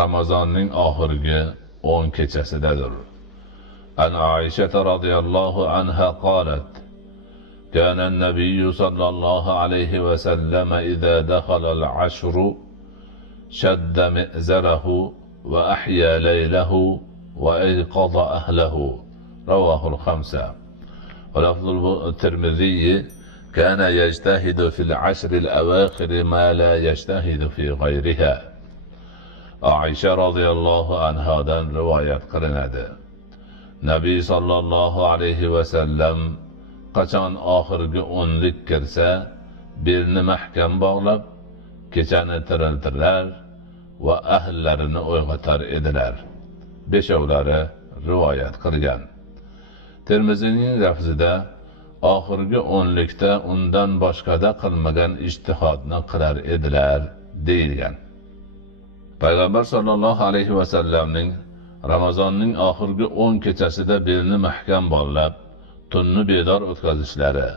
Ramazonning oxirgi 10 kechasidadir. An Aisha radhiyallohu anha qalat: كان النبي صلى الله عليه وسلم إذا دخل العشر شد مئزره وأحيا ليله وأيقظ أهله. رواه الخمسة. ولفظ الترمذي: كان يجتهد في العشر الأواخر ما لا يجتهد في غيرها. Aisha radhiyallohu anhadan rivoyat qilinadi. Nabiy sallallohu alayhi va sallam qachon oxirgi 10lik kirsa, belni mahkam bog'lab, kechani tiriltirar va ahllarini uyg'otar edilar. Beshovlari rivoyat qilgan. Termiziyning lafzida oxirgi 10likda undan boshqada qilmagan ijtihodni qilar edilar deyilgan. Payg'ambar sallallohu alayhi va sallamning Ramazonning oxirgi 10 kechasida belni mahkam bog'lab, tunni bedor o'tkazishlari,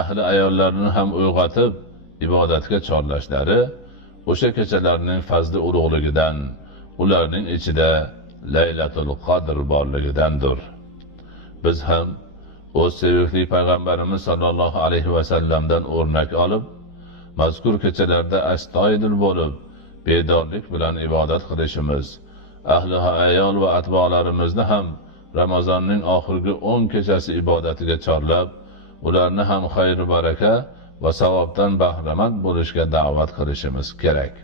ahli ayollarini ham uyg'otib ibodatga chorlashlari o'sha kechalarning fazli ulug'ligidan, ularning ichida Laylatul Qadr borligidandir. Biz ham o'z sevimli payg'ambarimiz sallallohu alayhi va sallamdan o'rnak olib, mazkur kechalarda astoydil bo'lib, bedorlik bilan ibodat qilishimiz, ahli ayol va atbolarimizni ham Ramazonning oxirgi 10 kechasi ibodatiga chorlab, ularni ham xayr baraka va savobdan bahramand bo'lishga da'vat qilishimiz kerak.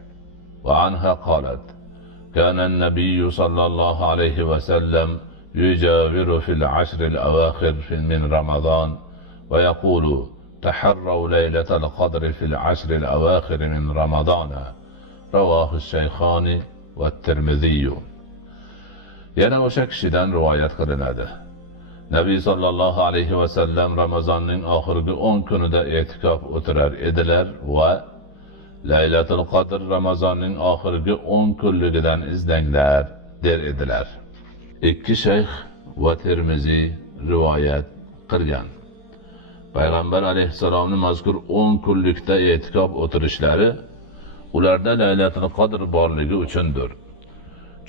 Va anha qalat: kana an-nabiy sallallohu alayhi va sallam yujawiru fil 'ashr al-awakhir min Ramazon va yaqulu: taharraw laylatal qadr fil 'ashr al-awakhir min Ramazon. Rawahu ash-Shaykhani va at-Tirmidhi. Yana o'sha kishidan rivoyat qilinadi. Nabiy sallallohu alayhi va sallam Ramazonning oxirgi 10 kunida e'tikof o'tirar edilar va Laylatul Qadr Ramazonning oxirgi 10 kunligidan izlanglar der edilar. Ikki shayx va Termiziy rivoyat qilgan. Payg'ambar alayhisalomning mazkur 10 kunlikda e'tikof o'tirishlari ularda Laylatul Qadr borligi uchundir.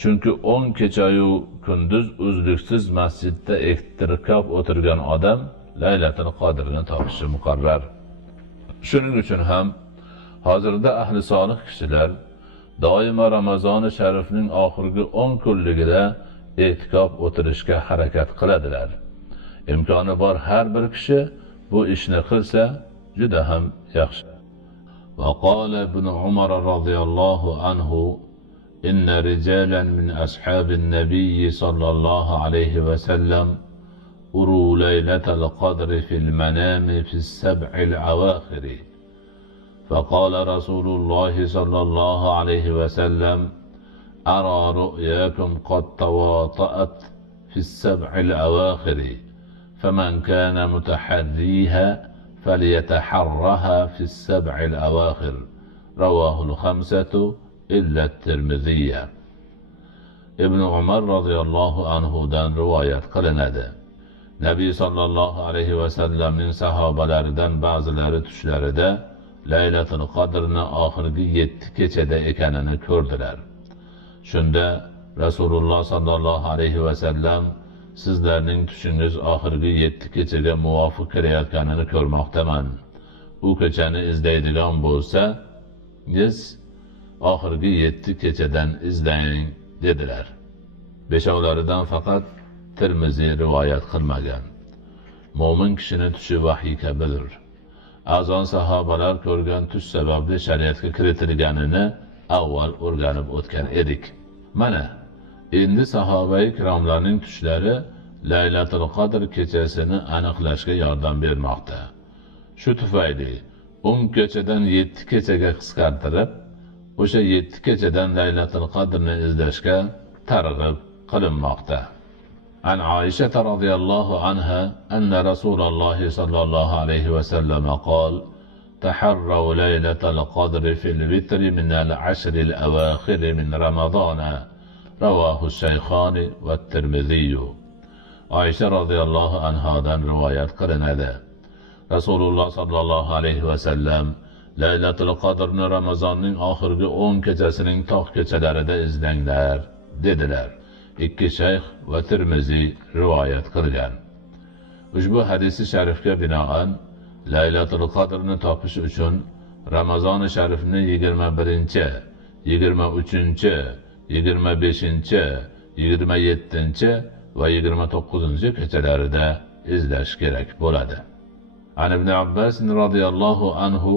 Chunki 10 kecha-yu kunduz uzluksiz masjidda e'tikof o'tirgan odam Laylatul Qadrni topishi muqarrar. Shuning uchun ham hozirda ahli solih kishilar doimo Ramazoni sharifning oxirgi 10 kunligida e'tikof o'tirishga harakat qiladilar. Imkoni bor har bir kishi bu ishni qilsa juda ham yaxshi. وقال ابن عمر رضي الله عنه: إن رجالا من أصحاب النبي صلى الله عليه وسلم أروا ليلة القدر في المنام في السبع الأواخر، فقال رسول الله صلى الله عليه وسلم: أرى رؤياكم قد تواطأت في السبع الأواخر، فمن كان متحريها فليتحرها في السبع الأواخر. رواه الخمسة إلا الترمذي. ابن عمر رضي الله عنه dan rivoyat qilinadi. Nabiy sallallohu alayhi va sallamning sahobalaridan ba'zilari tushlarida Laylatul Qadrni oxirgi 7 kechada ekanini ko'rdilar. Shunda Rasululloh sallallohu alayhi va sallam: sizlarning tushingiz oxirgi 7 kechaga muvofiq kelayotganini ko'rmoqdaman. U kechani izlaydigan bo'lsa, siz oxirgi 7 kechadan izlang dedilar. Beshovlaridan faqat Tirmiziy rivoyat qilmagan. Mo'min kishining tushi vahiy kabidir. Azon sahobalar ko'rgan tush sababli shariatga kiritilganini avval o'rganib o'tgan edik. Mana endi sahoba-i kiromlarning tushlari Laylatul Qadr kechasini aniqlashga yordam bermoqda. Shu tufayli 10 kechadan 7 kechaga qisqartirib, o'sha 7 kechadan Laylatul Qadrni izlashga targ'ib qilinmoqda. An Aisha radhiyallohu anha anna Rasululloh sallallohu alayhi va sallam qol: taharraw laylatal qadri fil vitri min al-ashr al-awakhir min Ramazon. Rawahu ash-Shaykhani va at-Tirmidhi. Aisha radhiyallohu anhadan rivoyat qilinadi. Rasululloh sallallohu alayhi va sallam Laylatul Qadrni Ramazonning oxirgi 10 kechasining tog' kechalarida izlanglar, dedilar. Ikki shayx va Tirmiziy rivoyat qilgan. Ushbu hadisi sharifga binoan Laylatul Qadrni topish uchun Ramazon-i sharifni 21, 23, 25, 27 va 29 kechalarida izlash kerak bo'ladi. An ibn Abbas radhiyallohu anhu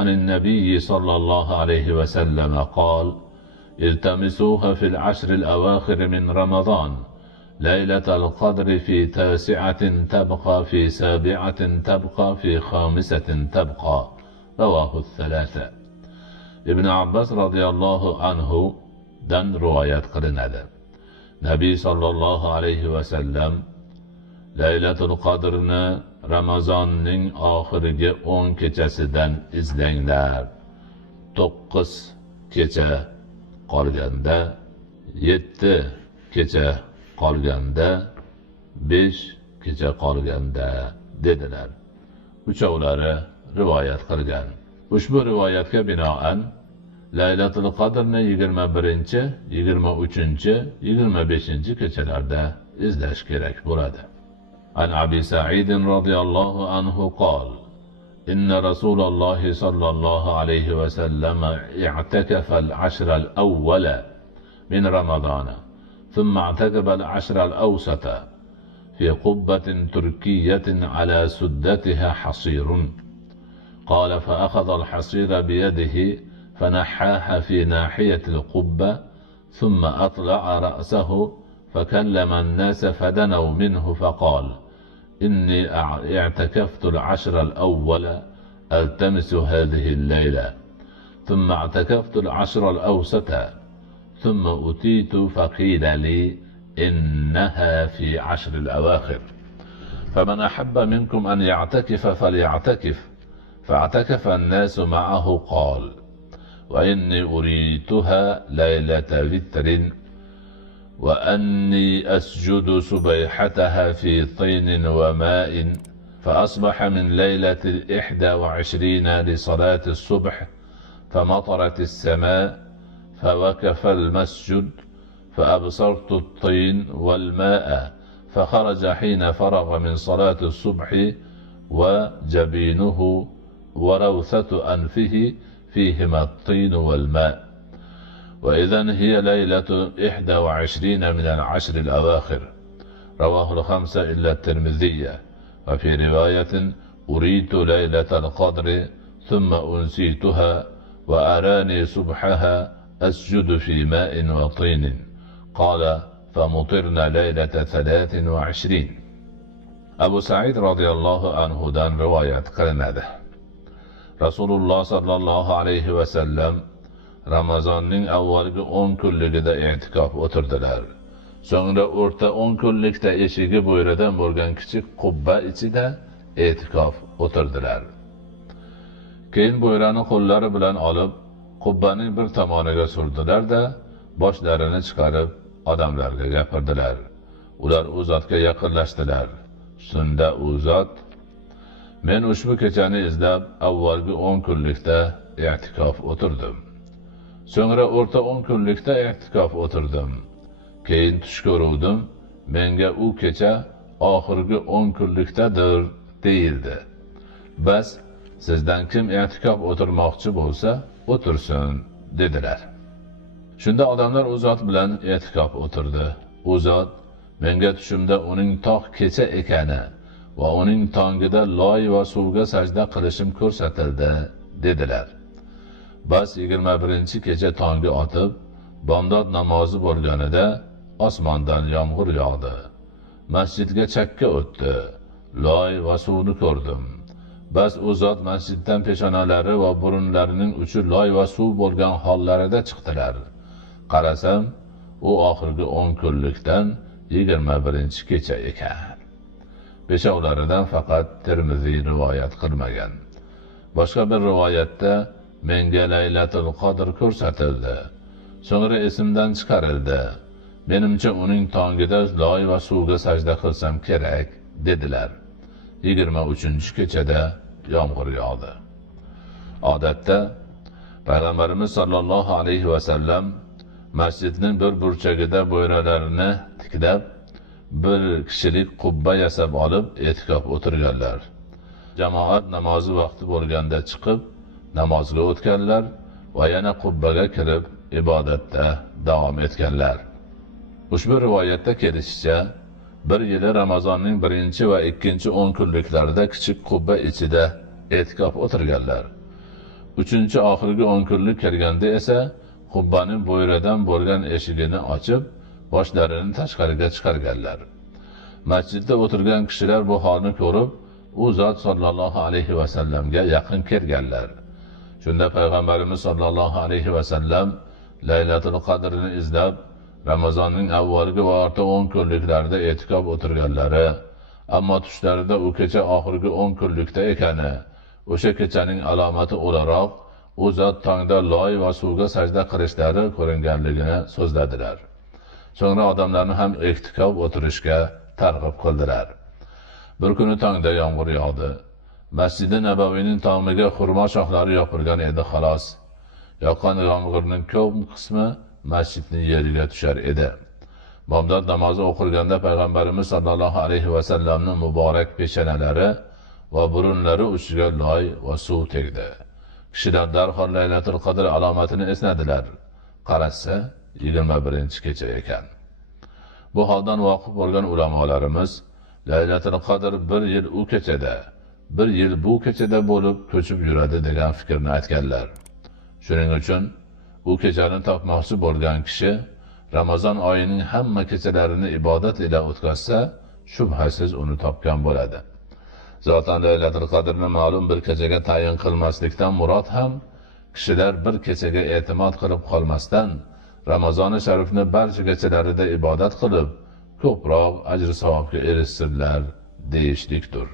عن النبي صلى الله عليه وسلم قال: التمسوها في العشر الأواخر من رمضان، ليلة القدر في 9 تبقى، في 7 تبقى، في 5 تبقى. رواه الثلاثة. ibn Abbas radhiyallohu anhu dan rivoyat qilinadi. Nabiy sallallohu alayhi va sallam Laylatul Qadrni Ramazonning oxirgi 10 kechasidan izlanglar. 9 kecha qolganda, 7 kecha qolganda, 5 kecha qolganda dedilar. Uchovlari rivoyat qilgan. Ushbu rivoyatga binoan Laylatul Qadrni 21, 23, 25 kechalarda izlash kerak bo'ladi. عن أبي سعيد رضي الله عنه قال: إن رسول الله صلى الله عليه وسلم اعتكف العشر الأول من رمضان، ثم اعتكف العشر الأوسط في قبة تركية على سدتها حصير. قال: فأخذ الحصير بيده فنحاها في ناحية القبة، ثم أطلع رأسه فكلم الناس فدنوا منه فقال: إني اعتكفت العشر الأول ألتمس هذه الليلة، ثم اعتكفت العشر الأوسط، ثم أتيت فقيل لي إنها في 10 الأواخر، فمن أحب منكم أن يعتكف فليعتكف. فاعتكف الناس معه. قال: وإني أريتها ليلة وتر، وأني أسجد سبيحتها في طين وماء، فأصبح من ليلة 21 لصلاة الصبح، فمطرت السماء، فوقف المسجد، فأبصرت الطين والماء، فخرج حين فرغ من صلاة الصبح، وجبينه وروثة أنفه فيهما الطين والماء، وإذا هي ليلة 21 من العشر الأواخر. رواه الخمسة إلا الترمذية. وفي رواية: أريت ليلة القدر ثم أنسيتها، وأراني صبحها أسجد في ماء وطين. قال: فمطرنا ليلة 23. أبو سعيد رضي الله عنه دان رواية qilinadi. Rasululloh sallallohu alayhi va sallam Ramazonning avvalgi 10 kunligida i'tikof o'tirdilar. So'ngra o'rta 10 kunlikda eshigi bo'yridan bo'lgan kichik qubba ichida i'tikof o'tirdilar. Keyin bo'yrani qo'llari bilan olib, qubbaning bir tomoniga surdilar-da, boshlarini chiqarib odamlarga gapirdilar. Ular u zotga yaqinlashdilar. Shunda u zot: men ushbu kechani izlab avvalgi 10 kunlikda i'tikof o'tirdim. So'ngra o'rta 10 kunlikda i'tikof o'tirdim. Keyin tush ko'ruvdim, menga u kecha oxirgi 10 kunlikdadir deyildi. Bas, sizdan kim i'tikof o'tirmoqchi bo'lsa, o'tirsin, dedilar. Shunda odamlar u zot bilan i'tikof o'tirdi. U zot menga tushimda uning tog' kecha ekani va uning tongida loy va suvga sajda qilishim ko'rsatildi, dedilar. Bas 21 kecha tongi otib, bomdod namozi bo'lganida osmondan yomg'ir yog'di. Masjidga chakka o'tdi. Loy va suvni ko'rdim. Bas u zot masjiddan peshonalari va burunlarining uchi loy va suv bo'lgan hollarida chiqdilar. Qarasam, u oxirgi 10 kunlikdan 21 kecha ekan. Beshovlaridan faqat Tirmiziy rivoyat qilmagan. Boshqa bir rivoyatda menga Laylatul Qadr ko'rsatildi. So'ngra esimdan chiqarildi. Menimcha uning tongida loy va suvga sajda qilsam kerak, dedilar. 23 kechada yomg'ir yog'di. Odatda Payg'ambarimiz sollallohu alayhi vasallam masjidning bir burchagida bo'yralarini tiklab, bir kishilik qubba yasab olib e'tikof o'tirganlar. Jamoat namozi vaqti bo'lganda chiqib namozga o'tganlar va yana qubbaga kirib ibodatda davom etganlar. Ushbu rivoyatda kelishicha, bir yili Ramazonning 1 va 2 10 kunliklarida kichik qubba ichida e'tikof o'tirganlar. 3-oxirgi 10 kunlik kelganda esa qubbaning bo'yradan bo'lgan eshigini ochib, boshlarini tashqariga chiqarganlar. Masjidda o'tirgan kishilar bu holni ko'rib, u zot sollallohu alayhi vasallamga yaqin kelganlar. Shunda Payg'ambarimiz sollallohu alayhi vasallam Laylatul Qadrni izlab, Ramazonning avvalgi va o'rta 10 kunliklarida e'tikof o'tirganlari, ammo tushlarida u kecha oxirgi 10 kunlikda ekani, o'sha kechaning alomati o'laroq u zot tongda loy va suvga sajda qilishlari ko'ringanligini so'zladilar. So'ngra odamlarni ham e'tikof o'tirishga targ'ib qildilar. Bir kuni tongda yomg'ir yog'di. Masjid-i Nabaviyning tomiga xurmo shoxlari yopilgan edi xolos. Yoqqan yomg'irning ko'p qismi masjidning yeriga tushar edi. Bomdod namozi o'qilganda Payg'ambarimiz sollallohu alayhi vasallamning muborak peshonalari va burunlari uchiga loy va suv tegdi. Kishilar darhol Laylatul Qadr alomatini esnadilar. Qarasa, 21-kecha ekan. Bu holdan voqif bo'lgan ulamolarimiz Laylatul Qadr bir yil u kechada, bir yil bu kechada bo'lib ko'chib yuradi degan fikrni aytganlar. Shuning uchun u kechani topmoqchi bo'lgan kishi Ramazon oyining hamma kechalarini ibodat ila o'tkazsa, shubhasiz uni topgan bo'ladi. Zotan Laylatul Qadrni ma'lum bir kechaga tayin qilmaslikdan murod ham kishilar bir kechaga e'timod qilib qolmasdan Ramazon sharifni barcha kechalarida ibodat qilib, ko'proq ajr savobga erishsinlar deyishlikdir.